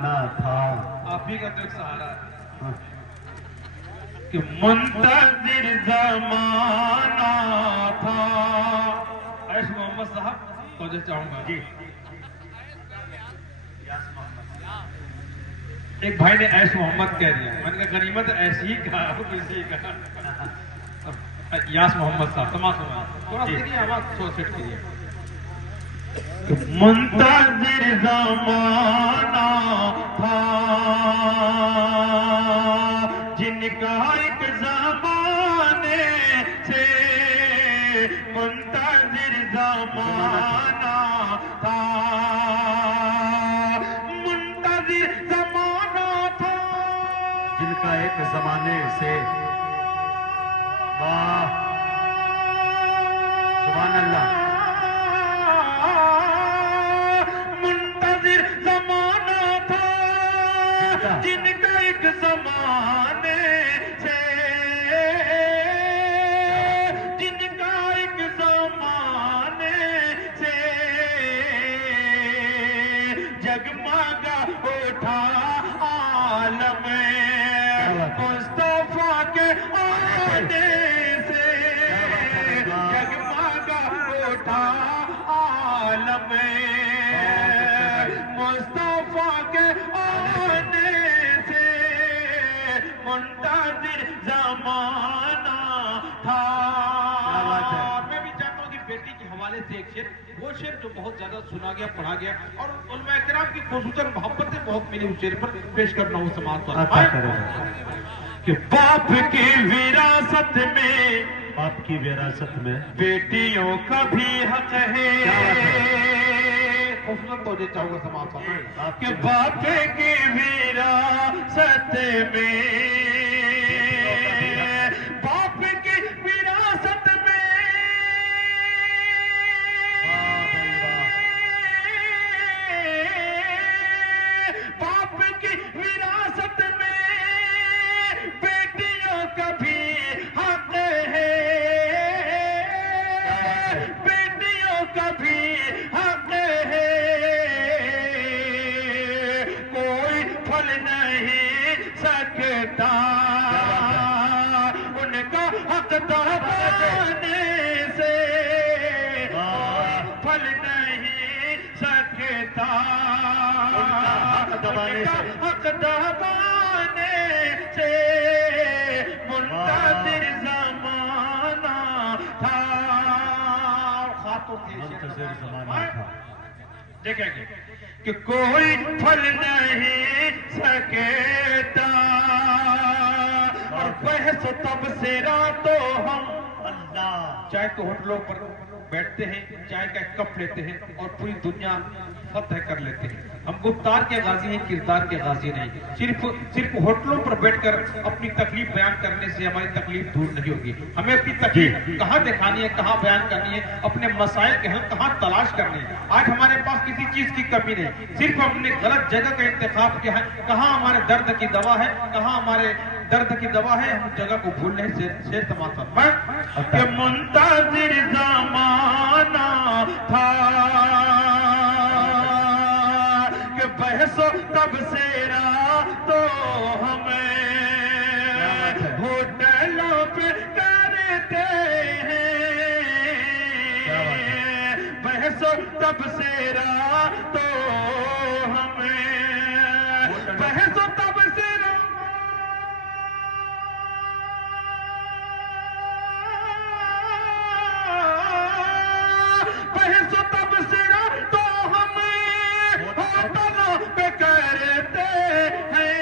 تھا آپ ہی کا تو ایک سہارا ہے کہ منتظر زمانہ تھا. عیش محمد صاحب توجہ چاہوں گا. جی ایک بھائی نے عیش محمد کہہ دیا. میں نے کہا غنیمت ایسی ہی کہا کسی ہی کہا. یاس محمد صاحب سما تھوڑا سا آواز سو سیٹ کیجیے. منتظر زمانہ تھا جن کا ایک زمانے سے منتظر زمانہ تھا. منتظر زمانہ تھا جن کا ایک زمانے سے. واہ سبحان اللہ. منتظر زمانہ تھا جن کا ایک زمانے سے جن کا ایک زمانے سے جگمگا اٹھا عالم مصطفیٰ کے آنے سے. جگمگا اٹھا عالم مصطفیٰ کے آنے سے منتظر زمانہ تھا. میں بھی چاہتا ہوں کہ بیٹی کے حوالے سے ایک شعر، وہ شعر جو بہت زیادہ سنا گیا پڑھا گیا اور علماء کرام کی خصوصاً محبت سے بہت ملی اس شعر پر پیش کرنا ہوں سماعت پر. کہ باپ کی وراثت میں باپ کی وراثت میں بیٹیوں کا بھی حق ہے. خوبصورت توجہ چاہوں گا سماعت پر کہ باپ کی وراثت میں باپ کی وراثت میں باپ کی وراثت میں بیٹیوں کا بھی حق ہے. بیٹیوں کا بھی حق ہے. کوئی پھل نہیں سکتا ان کا حق دبانے سے. پھل نہیں سکتا حق دبانے سے. منتظر زمانہ تھا. منتظر زمانہ تھا. دیکھیں گے کہ کوئی پھل نہیں سکتا اور بحث و تبصرہ تو ہم اللہ چائے کے ہوٹلوں پر بیٹھتے ہیں، چائے کا ایک کپ لیتے ہیں اور پوری دنیا فتح کر لیتے ہیں. ہم گفتار کے غازی ہیں، کردار کے غازی نہیں. صرف ہوٹلوں پر بیٹھ کر اپنی تکلیف بیان کرنے سے ہماری تکلیف دور نہیں ہوگی. ہمیں اپنی تکلیف کہاں دکھانی ہے، کہاں بیان کرنی ہے، اپنے مسائل کے حل کہاں تلاش کرنے ہیں. آج ہمارے پاس کسی چیز کی کمی نہیں، صرف ہم نے غلط جگہ کا انتخاب کیا ہے. کہاں ہمارے درد کی دوا ہے، کہاں ہمارے درد کی دوا ہے، ہم جگہ کو بھولنے سے تمام کہ منتظر زمانہ تھا کہ بحث و تبصرہ تو ہمیں ہوٹلوں پہ کرتے ہیں. بحث و تبصرہ تو ہمیں بحث و تبصرہ بحث و تبصرہ تو ہمیں ہوٹلوں پہ کرتے ہیں.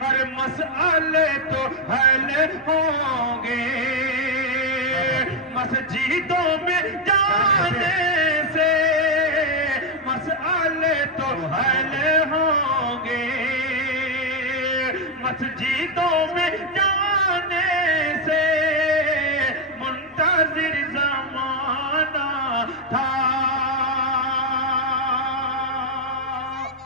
اور مسئلے تو حل ہوں گے مسجدوں میں جانے سے. مسئلے تو حل ہوں گے مسجدوں میں جانے سے. منتظر زمانہ تھا.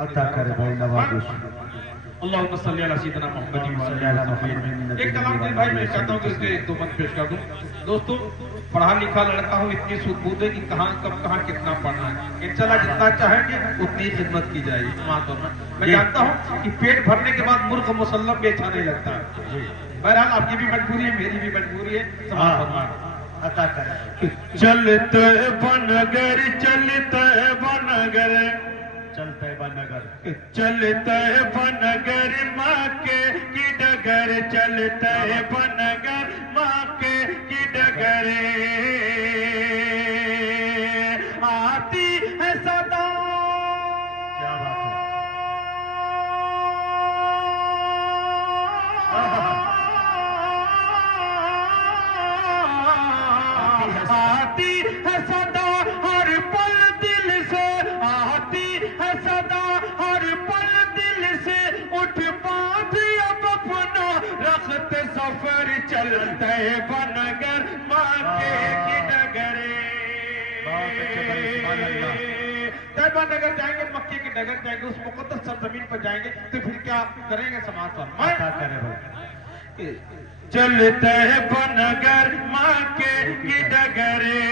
عطا کرے بھائی نوازش اللہم صلی علی سیدنا محمد ایک کلام دل بھائی میں چاہتا ہوں کہ اس کے ایک دو بند پیش کر دوں دوستو پڑھا لکھا لڑکا ہوں اتنی سود بود ہے کہ کہاں کب کہاں کتنا پڑھنا ہے انشاءاللہ جتنا چاہیں گے اتنی خدمت کی جائے گی میں جانتا ہوں کہ پیٹ بھرنے کے بعد مرغ مسلم بھی اچھا نہیں لگتا بہرحال آپ کی بھی مجبوری ہے میری بھی مجبوری ہے سماعت فرمائیں عطا کرے چلتے بنگر چلتے بنگر چلتے بنگر چلتے بنگر مکے کی ڈگر چلتے بنگر مکے کی ڈگر آتی ہے صدا کیا بات ہے آتی ہے صدا ہر پل دل سے آتی ہے صدا ہر پل دل سے اٹھ باندھ اب اپنا رخت سفر چلتے بنگر مکے کی ڈگرے طیبہ نگر جائیں گے مکے کی ڈگر جائیں گے اس مقدس سرزمین پر جائیں گے تو پھر کیا کریں گے سماعت فرمائیں عطا کرے بھائی چلتے بنگر مکے کی ڈگرے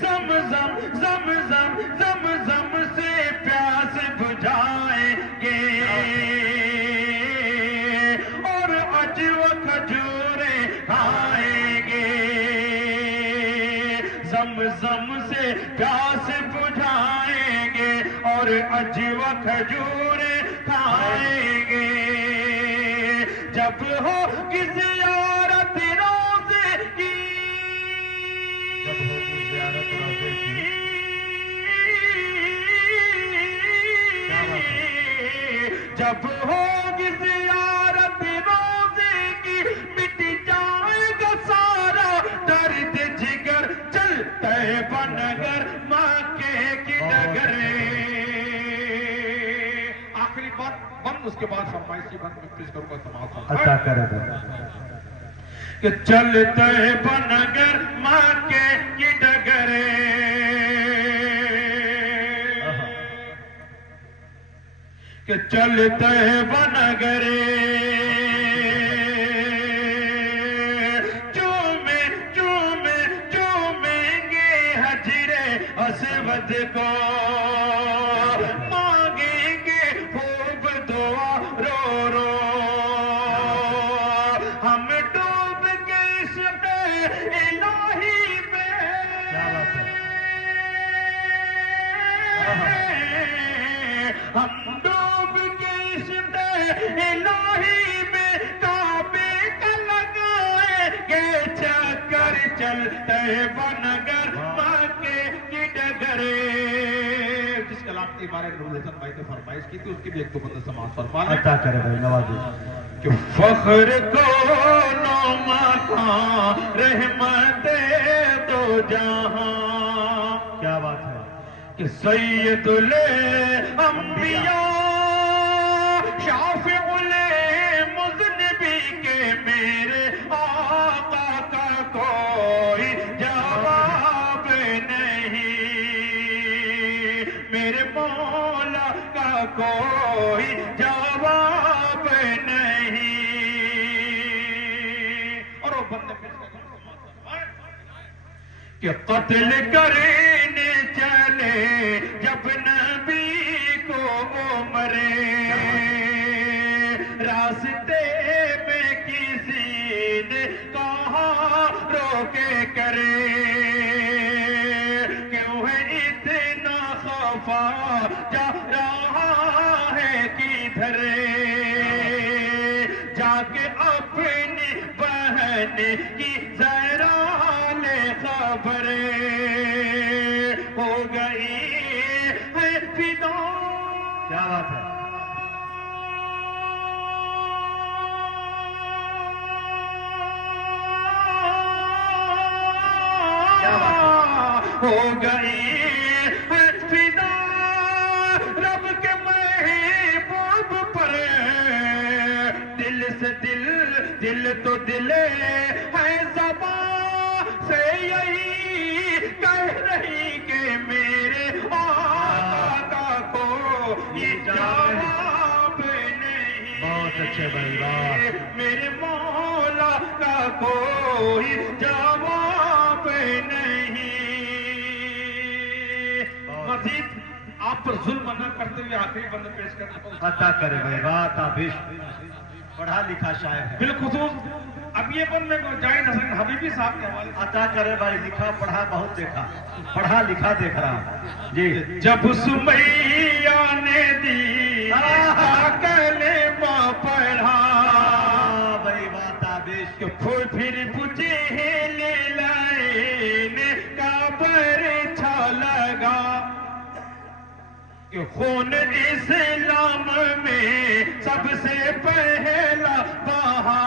زم زم زم زم زم زم سے پیاس بجھائیں گے اور عجو کھجوریں کھائیں گے زم زم سے پیاس بجھائیں گے اور عجو کھجوریں کھائیں گے جب ہو کی زیارت روزے کی جب ہوگی زیارت روزے کی جب ہوگی زیارت روزے کی مٹ جائے گا سارا درد جگر چلتے بنگر مکے کی ڈگرے آخری بات بند اس کے بعد فرمائشی بند میں پیش کروں گا سماعت عطا کرے بھائی کہ چلتے بنگر مکے کی ڈگرے کہ چلتے بنگرے چومیں گے حجرے اسود کو مانگیں گے خوب دعا رو رو ہم ڈوب کے عشق الہی میں کیا بات ہے ہم ڈوب کے عشق الہی میں کعبے کا لگائیں گے چکر چلتے بنگر مکے کی ڈگرے جس کلام کے بارے میں نور الحسن بھائی نے فرمائش کی تھی اس کی بھی ایک دو بندہ سماعت فرما لیں عطا کرے بھائی نوازش کہ فخر کو مکان رحمت دو جہاں کیا بات ہے کہ سید الانبیاء شافع المذنبی کے میرے آقا کا کوئی جواب نہیں میرے مولا کا کوئی جواب نہیں اور وہ بندے کہ قتل کرنے چلے جب نبی کو مرے راستے میں کسی نے کہا روکے کرے کیوں ہے اتنا خفا جا رہا ہے کدھر جا کے اپنی بہن کی ذرا لے خبر ہو گئی ہے فدا کیا بات ہے ہو گئی ہے فدا رب کے محبوب پر دل سے دل تو دل ہے زبان سے یہی کہہ ہے بھائی واہ میرے مولا کا کوئی جواب نہیں. مزید آپ پر ظلم نہ کرتے ہوئے آخری بند پیش کرنا ہوں. عطا کرے بھائی واہ تابش پڑھا لکھا شاعر ہے. بالخصوص اب یہ بند میں جاہد حسن حبیبی صاحب کے حوالے سے. عطا کرے بھائی لکھا پڑھا بہت دیکھا پڑھا لکھا دیکھ رہا ہوں جی. جب سمیہ نے دی کلمہ پڑھا بھائی واہ تابش کہ پھر پوچھے لے لائن کا برچھا لگا کہ خون اسلام میں سب سے پہلا بہا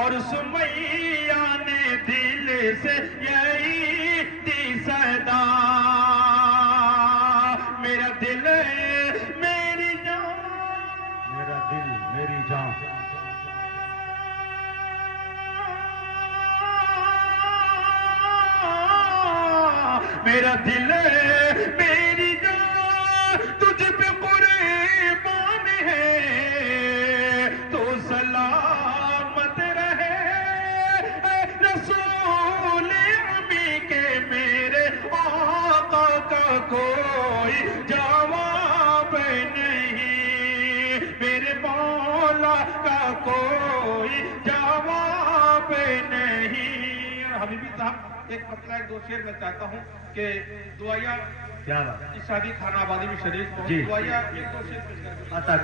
اور سمیہ نے دل سے یہی دی صدا میرا دل میری جان میرا دل میری جان میرا دل میری جان تجھ پہ قربان ہے تو سلامت رہے اے رسول امی کے میرے آقا کا کوئی جواب نہیں میرے مولا کا کوئی جواب نہیں. حبیبی صاحب ایک مسئلہ ایک دو شعر میں چاہتا ہوں کہ دعائیا کیا بات اس شادی خانہ آبادی میں شریک ہو. جی. دعائیا ایک دو شعر پیش کر. عطا کر